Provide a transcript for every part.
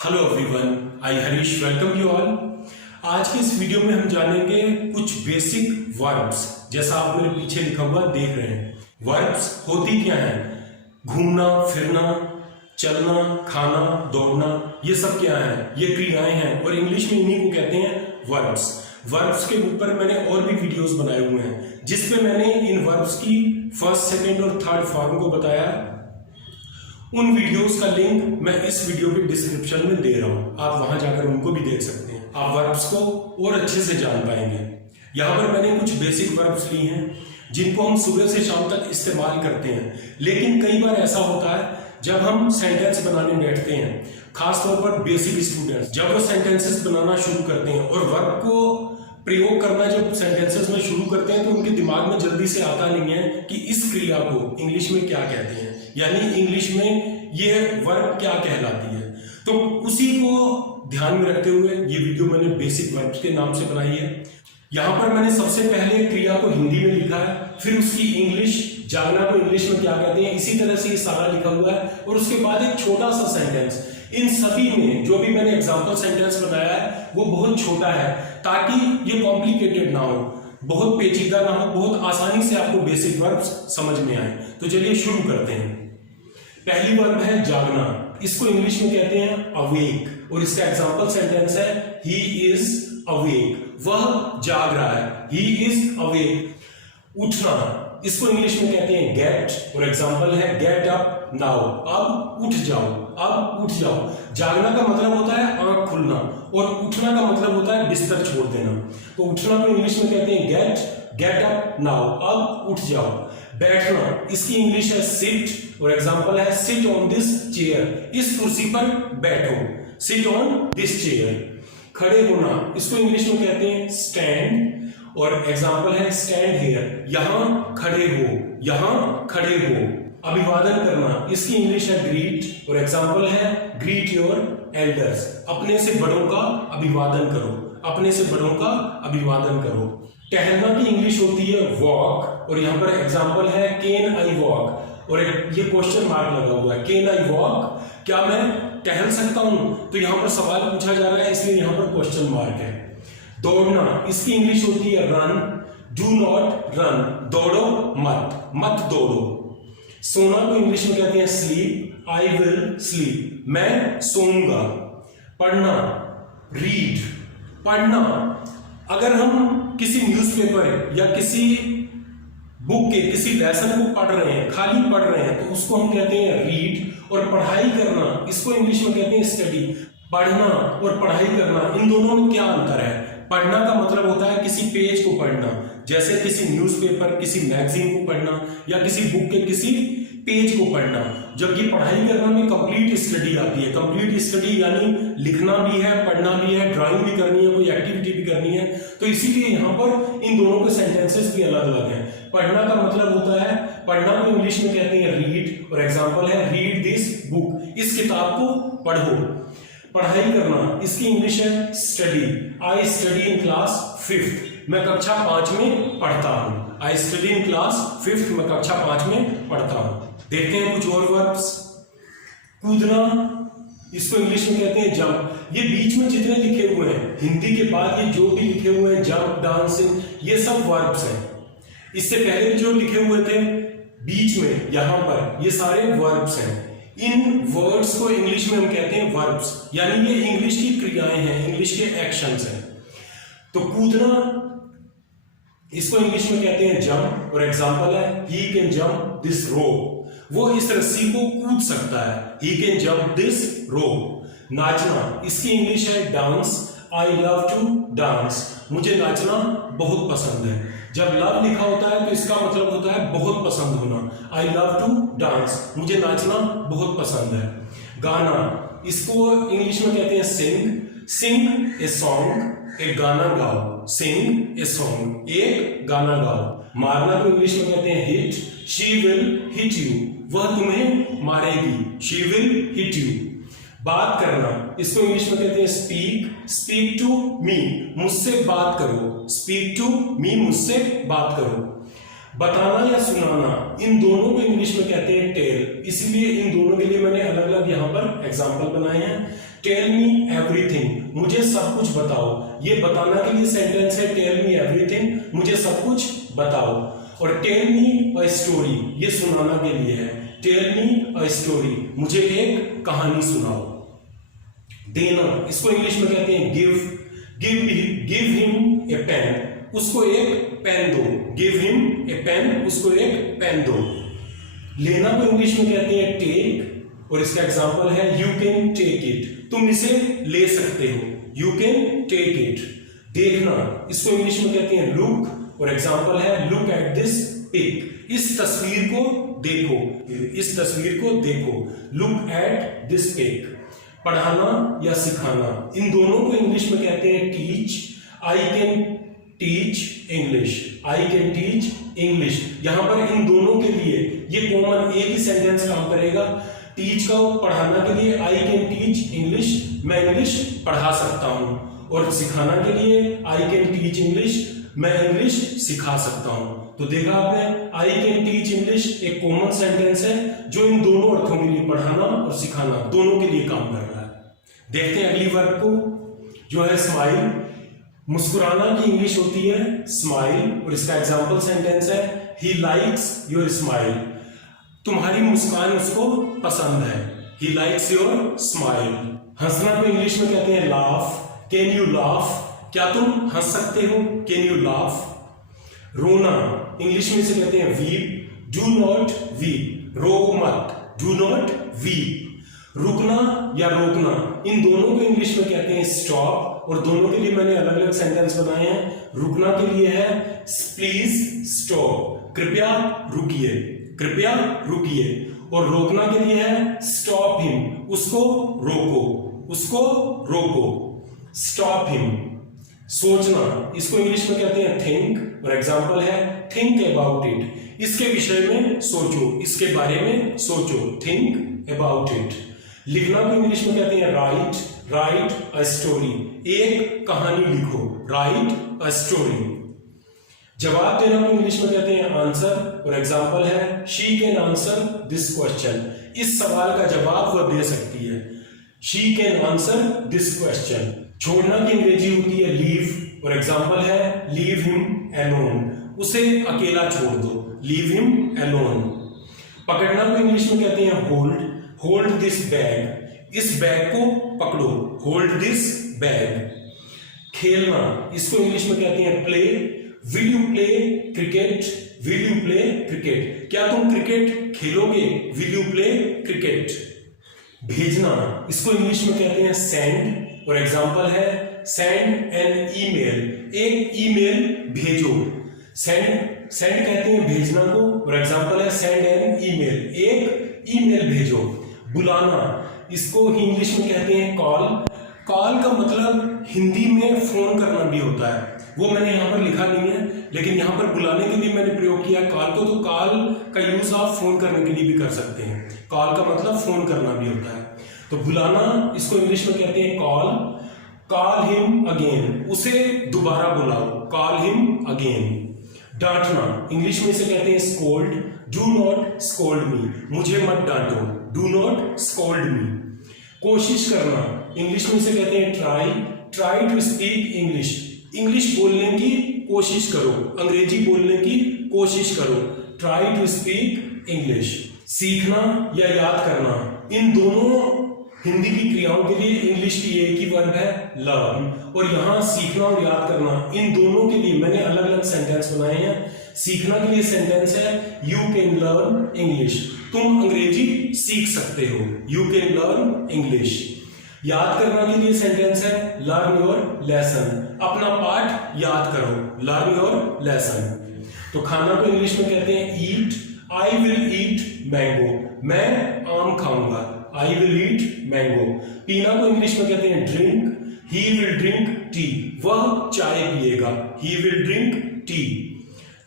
Hello everyone, I Harish welcome you all. आज के इस वीडियो में हम जानेंगे कुछ बेसिक वर्ब्स। जैसा आप मेरे पीछे लिखा हुआ देख रहे हैं, वर्ब्स होती क्या हैं? घूमना, फिरना, चलना, खाना, दौड़ना, ये सब क्या है? ये क्रियाएं हैं और इंग्लिश में इन्हीं को कहते हैं वर्ब्स। वर्ब्स के ऊपर मैंने और भी वीडियोस बनाए हुए हैं जिसपे मैंने इन वर्ब्स की फर्स्ट, सेकंड और थर्ड फॉर्म को बताया। उन वीडियोस का लिंक मैं इस वीडियो के डिस्क्रिप्शन में दे रहा हूं, आप वहां जाकर उनको भी देख सकते हैं। आप वर्ब्स को और अच्छे से जान पाएंगे। यहां पर मैंने कुछ बेसिक वर्ब्स ली हैं जिनको हम सुबह से शाम तक इस्तेमाल करते हैं, लेकिन कई बार ऐसा होता है जब हम सेंटेंस बनाने बैठते हैं, खासतौर पर बेसिक स्टूडेंट्स जब वो सेंटेंसेस बनाना शुरू करते हैं और वर्ब को प्रयोग करना जब सेंटेंसेस में शुरू करते हैं तो उनके दिमाग में जल्दी से आता नहीं है कि इस क्रिया को इंग्लिश में क्या कहते हैं, यानी इंग्लिश में ये वर्ब क्या कहलाती है। तो उसी को ध्यान में रखते हुए ये वीडियो मैंने बेसिक वर्ब्स के नाम से बनाई है। यहां पर मैंने सबसे पहले क्रिया को हिंदी में लिखा है, फिर उसकी इंग्लिश, जागना को इंग्लिश में क्या कहते हैं, इसी तरह से ये सारा लिखा हुआ है और उसके बाद एक छोटा सा सेंटेंस। इन सभी में जो भी मैंने एग्जांपल सेंटेंस बनाया है वो बहुत छोटा है ताकि ये कॉम्प्लिकेटेड ना हो, बहुत पेचीदा ना हो, बहुत आसानी से आपको बेसिक वर्ब्स समझ में आए। तो चलिए शुरू करते हैं। पहली वर्ब है जागना, इसको इंग्लिश में कहते हैं अवेक और इसका एग्जांपल सेंटेंस है ही इज अवेक, वह जाग रहा है, ही इज अवेक। उठना, इसको इंग्लिश में कहते हैं गेट और एग्जांपल है गेट अप नाउ, अब उठ जाओ, अब उठ जाओ। जागना का मतलब होता है आंख खुलना और उठना का मतलब होता है बिस्तर छोड़ देना। तो उठना को इंग्लिश में कहते हैं गेट अप नाउ, अब उठ जाओ। बैठना, इसकी इंग्लिश है सिट और एग्जांपल है सिट ऑन दिस चेयर, इस कुर्सी पर बैठो, सिट ऑन दिस चेयर। खड़े होना, इसको इंग्लिश में कहते हैं स्टैंड और एग्जांपल है स्टैंड हियर, यहां खड़े हो, यहां खड़े हो। अभिवादन करना, इसकी इंग्लिश है ग्रीट और एग्जांपल है ग्रीट योर एल्डर्स, अपने से बड़ों का अभिवादन करो, अपने से बड़ों का अभिवादन करो। टहलना की इंग्लिश होती है वॉक और यहां पर एग्जांपल है कैन आई वॉक और ये क्वेश्चन मार्क लगा हुआ है, कैन आई वॉक, क्या मैं टहल सकता हूं? तो यहां पर सवाल पूछा जा रहा है इसलिए यहां पर क्वेश्चन मार्क है। दौड़ना, इसकी इंग्लिश होती है रन, डू नॉट रन, दौड़ो मत, मत दौड़ो। सोना को इंग्लिश में कहते हैं स्लीप, आई विल स्लीप, मैं सोऊंगा। पढ़ना, रीड, पढ़ना, अगर हम किसी न्यूज़पेपर या किसी बुक के किसी लेसन को पढ़ रहे हैं, खाली पढ़ रहे हैं, तो उसको हम कहते हैं रीड। और पढ़ाई करना, इसको इंग्लिश में कहते हैं स्टडी। पढ़ना और पढ़ाई करना, इन दोनों में क्या अंतर है? पढ़ना का मतलब होता है किसी पेज को पढ़ना, जैसे किसी न्यूज़पेपर, किसी मैगजीन को पढ़ना या किसी बुक के किसी पेज को पढ़ना, जबकि पढ़ाई करना में कंप्लीट स्टडी आती है। कंप्लीट स्टडी यानी लिखना भी है, पढ़ना भी है, ड्राइंग भी करनी है, कोई एक्टिविटी भी करनी है। तो इसीलिए यहाँ पर इन दोनों के सेंटेंसेस भी अलग अलग हैं। पढ़ना का मतलब होता है, पढ़ना को इंग्लिश में कहते हैं रीड और एग्जांपल है रीड दिस बुक, इस किताब को पढ़ो। पढ़ाई करना, इसकी इंग्लिश है study, I study in class 5th, मैं कक्षा 5 में पढ़ता हूं। I study in class 5th, मैं कक्षा 5 में पढ़ता हूं। देखते हैं कुछ और वर्ब्स। कूदना, इसको इंग्लिश में कहते हैं जंप। ये बीच में जितने लिखे हुए हैं हिंदी के बाद ये जो भी लिखे हुए हैं जंप, डांसिंग, ये सब वर्ब्स हैं। इससे पहले जो लिखे हुए थे बीच में यहां पर, ये सारे वर्ब्स हैं। इन वर्ड्स को इंग्लिश में हम कहते हैं वर्ब्स, यानी ये इंग्लिश की क्रियाएं हैं, इंग्लिश के एक्शंस हैं। तो कूदना, इसको इंग्लिश में कहते हैं जंप और एग्जांपल है he can jump this rope, वो इस रस्सी को कूद सकता है, he can jump this rope. नाचना, इसकी इंग्लिश है dance, I love to dance, मुझे नाचना बहुत पसंद है। जब लव लिखा होता है तो इसका मतलब होता है बहुत पसंद होना, आई लव टू डांस, मुझे नाचना बहुत पसंद है। गाना, इसको इंग्लिश में कहते हैं सिंग ए सॉन्ग, एक गाना गाओ, सिंग ए सॉन्ग, एक गाना गाओ। मारना को इंग्लिश में कहते हैं hit, she will hit you, वह तुम्हें मारेगी, शी विल हिट यू। बात करना, इसको इंग्लिश में कहते हैं स्पीक टू मी, मुझसे बात करो, स्पीक टू मी, मुझसे बात करो। बताना या सुनाना, इन दोनों को इंग्लिश में कहते हैं टेल, इसलिए इन दोनों के लिए मैंने अलग अलग यहाँ पर एग्जाम्पल बनाए हैं। टेल मी एवरीथिंग, मुझे सब कुछ बताओ। ये बताना के लिए सेंटेंस है टेल मी एवरीथिंग, मुझे सब कुछ बताओ। और टेल मी अ स्टोरी, ये सुनाना के लिए है। टेल मी अ स्टोरी, मुझे एक कहानी सुनाओ। देना, इसको इंग्लिश में कहते हैं give. Give him a pen, उसको एक पेन दो। गिव हिम ए पेन, उसको एक पेन दो। लेना को इंग्लिश में कहते हैं टेक, और इसका एग्जांपल है यू कैन टेक इट, तुम इसे ले सकते हो। You can take it. देखना, इसको इंग्लिश में कहते हैं लुक, और एग्जांपल है लुक एट दिस पिक, इस तस्वीर को देखो। इस तस्वीर को देखो, लुक एट दिस पिक। पढ़ाना या सिखाना, इन दोनों को इंग्लिश में कहते हैं teach. I can teach English, I can teach English. यहां पर इन दोनों के लिए ये कॉमन एक ही सेंटेंस काम करेगा। टीच का पढ़ाना के लिए आई कैन टीच इंग्लिश, मैं इंग्लिश पढ़ा सकता हूं। और सिखाना के लिए आई कैन टीच इंग्लिश, मैं इंग्लिश सिखा सकता हूं। तो देखा आपने, आई कैन टीच इंग्लिश एक कॉमन सेंटेंस है जो इन दोनों अर्थों के लिए, पढ़ाना और सिखाना, दोनों के लिए काम कर रहा है। देखते हैं अगली वर्ब को, जो है स्माइल। मुस्कुराना की इंग्लिश होती है स्माइल, और इसका एग्जांपल सेंटेंस है ही लाइक्स योर स्माइल, तुम्हारी मुस्कान उसको पसंद है। He likes your smile. हंसना को इंग्लिश में कहते हैं लाफ। कैन यू लाफ, क्या तुम हंस सकते हो? Can you laugh. रोना इंग्लिश में से कहते हैं वीप। डू नॉट वीप, रो मत, डू नॉट वीप। रुकना या रोकना, इन दोनों को इंग्लिश में कहते हैं स्टॉप, और दोनों के लिए मैंने अलग अलग सेंटेंस बनाए हैं। रुकना के लिए है प्लीज स्टॉप, कृपया रुकिए, कृपया रुकिए। और रोकना के लिए है स्टॉप हिम, उसको रोको, उसको रोको, स्टॉप हिम। सोचना, इसको इंग्लिश में कहते हैं थिंक, और एग्जांपल है थिंक अबाउट इट, इसके विषय में सोचो, इसके बारे में सोचो, थिंक अबाउट इट। लिखना को इंग्लिश में कहते हैं राइट। राइट अ स्टोरी, एक कहानी लिखो, राइट अ स्टोरी। जवाब देना को इंग्लिश में कहते हैं आंसर, और एग्जांपल है she can answer this question, इस सवाल का जवाब वह दे सकती है। She can answer this question. छोड़ना की अंग्रेजी होती है लीव, और एग्जांपल है लीव हिम अलोन, उसे अकेला छोड़ दो, लीव हिम अलोन। पकड़ना को इंग्लिश में कहते हैं होल्ड। होल्ड दिस बैग, इस बैग को पकड़ो, होल्ड दिस बैग। खेलना, इसको इंग्लिश में कहते हैं play. Will you play cricket, will you play cricket, क्या तुम क्रिकेट खेलोगे? Will you play cricket. भेजना, इसको इंग्लिश में कहते हैं सेंड, और एग्जांपल है सेंड एन ईमेल, एक ईमेल भेजो। सेंड कहते हैं भेजना को, और एग्जांपल है सेंड एन ईमेल, एक ईमेल भेजो। बुलाना, इसको ही इंग्लिश में कहते हैं कॉल। कॉल का मतलब हिंदी में फोन करना भी होता है, वो मैंने यहाँ पर लिखा नहीं है, लेकिन यहाँ पर बुलाने के लिए मैंने प्रयोग किया कॉल को। तो कॉल का यूज आप फोन करने के लिए भी कर सकते हैं, कॉल का मतलब फोन करना भी होता है। तो बुलाना, इसको इंग्लिश में कहते हैं कॉल। कॉल हिम अगेन, उसे दोबारा बुलाओ, कॉल हिम अगेन। डांटना, इंग्लिश में इसे कहते हैं scold. Do not scold me, मुझे मत डांटो, डू नॉट स्कोल्ड मी। कोशिश करना, इंग्लिश में इसे कहते हैं try. Try to speak English, English बोलने की कोशिश करो, अंग्रेजी बोलने की कोशिश करो, ट्राई टू स्पीक इंग्लिश। सीखना या याद करना, इन दोनों हिंदी की क्रियाओं के लिए इंग्लिश की एक ही वर्ब है लर्न, और यहां सीखना और याद करना, इन दोनों के लिए मैंने अलग अलग सेंटेंस बनाए हैं। सीखना के लिए सेंटेंस है यू कैन लर्न इंग्लिश, तुम अंग्रेजी सीख सकते हो, यू कैन लर्न इंग्लिश। याद करना के लिए सेंटेंस है लर्न योर लेसन, अपना पाठ याद करो, लर्न योर लेसन। तो खाना को इंग्लिश में कहते हैं ईट। आई विल ईट मैंगो, मैं आम खाऊंगा, आई विल ईट मैंगो। पीना को इंग्लिश में कहते हैं drink. He will drink tea, वह चाय पिएगा, ही विल ड्रिंक टी।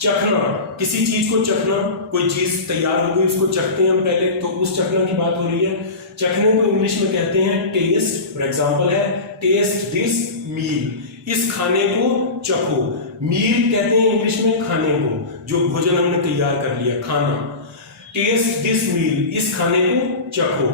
चखना, किसी चीज को चखना, कोई चीज तैयार हो गई उसको चखते हैं हम पहले, तो उस चखना की बात हो रही है। चखने को इंग्लिश में कहते हैं टेस्ट, फॉर एग्जांपल है टेस्ट दिस मील, इस खाने को चखो। मील कहते हैं इंग्लिश में खाने को, जो भोजन हमने तैयार कर लिया, खाना। टेस्ट दिस मील, इस खाने को चखो।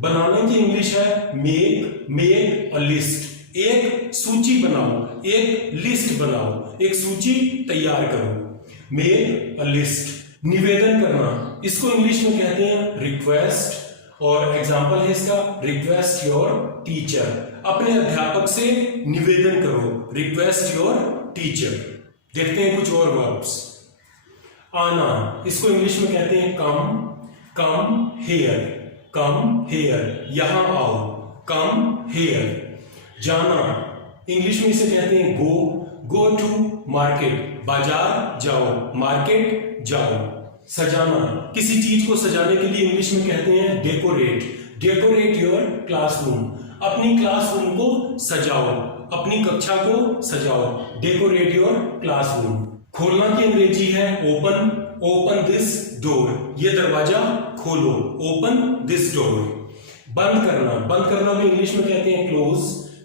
बनाने की इंग्लिश है मेक अ लिस्ट, एक सूची बनाओ, एक लिस्ट बनाओ, एक सूची तैयार करो। Make a list. निवेदन करना, इसको इंग्लिश में कहते हैं रिक्वेस्ट, और एग्जाम्पल है इसका रिक्वेस्ट योर टीचर, अपने अध्यापक से निवेदन करो, रिक्वेस्ट योर टीचर। देखते हैं कुछ और वर्ब्स। आना, इसको इंग्लिश में कहते हैं कम हेयर, यहां आओ, कम हेयर। जाना, इंग्लिश में इसे कहते हैं गो टू मार्केट, बाजार जाओ, मार्केट जाओ। सजाना, किसी चीज को सजाने के लिए इंग्लिश में कहते हैं डेकोरेट योर क्लासरूम, अपनी क्लासरूम को सजाओ, अपनी कक्षा को सजाओ, डेकोरेट योर क्लासरूम। खोलना की अंग्रेजी है ओपन दिस डोर, ये दरवाजा खोलो, ओपन दिस डोर। बंद करना भी इंग्लिश में कहते हैं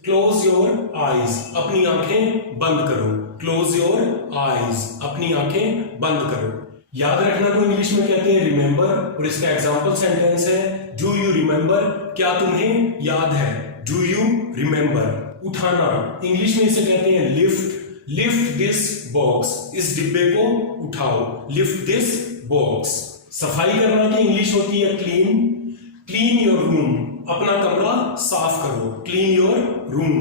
क्लोज योर आईज, अपनी आंखें बंद करो, क्लोज योर आईज, अपनी आंखें बंद करो। याद रखना को इंग्लिश में कहते हैं रिमेंबर, और इसका एग्जांपल सेंटेंस है डू यू रिमेंबर, क्या तुम्हें याद है, डू यू रिमेंबर। उठाना, इंग्लिश में इसे कहते हैं लिफ्ट दिस बॉक्स, इस डिब्बे को उठाओ, लिफ्ट दिस बॉक्स। सफाई करना की इंग्लिश होती है क्लीन योर रूम, अपना कमरा साफ करो, क्लीन योर रूम।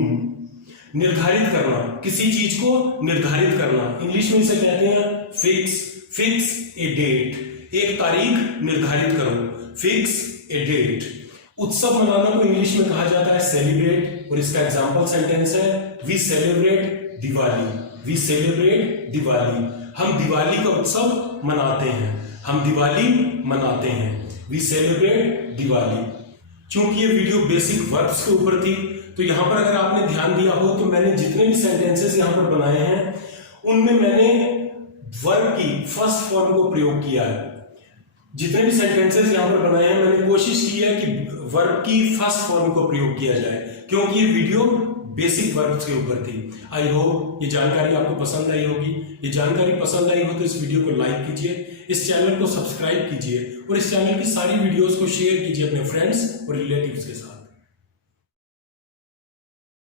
निर्धारित करना, किसी चीज को निर्धारित करना, इंग्लिश में इसे कहते हैं फिक्स ए डेट, एक तारीख निर्धारित करो, फिक्स ए डेट। उत्सव मनाना को इंग्लिश में कहा जाता है सेलिब्रेट, और इसका एग्जांपल सेंटेंस है वी सेलिब्रेट दिवाली, हम दिवाली का उत्सव मनाते हैं, वी सेलिब्रेट दिवाली। चूंकि ये वीडियो बेसिक वर्ब्स के ऊपर थी, तो यहां पर अगर आपने ध्यान दिया हो तो मैंने जितने भी सेंटेंसेस यहां पर बनाए हैं उनमें मैंने वर्ब की फर्स्ट फॉर्म को प्रयोग किया है। जितने भी सेंटेंसेस यहां पर बनाए हैं मैंने कोशिश की है कि वर्ब की फर्स्ट फॉर्म को प्रयोग किया जाए, क्योंकि ये वीडियो बेसिक वर्ब्स के ऊपर थी। आई होप ये जानकारी आपको पसंद आई होगी। ये जानकारी पसंद आई हो तो इस वीडियो को लाइक कीजिए, इस चैनल को सब्सक्राइब कीजिए, और इस चैनल की सारी वीडियोस को शेयर कीजिए अपने फ्रेंड्स और रिलेटिव्स के साथ।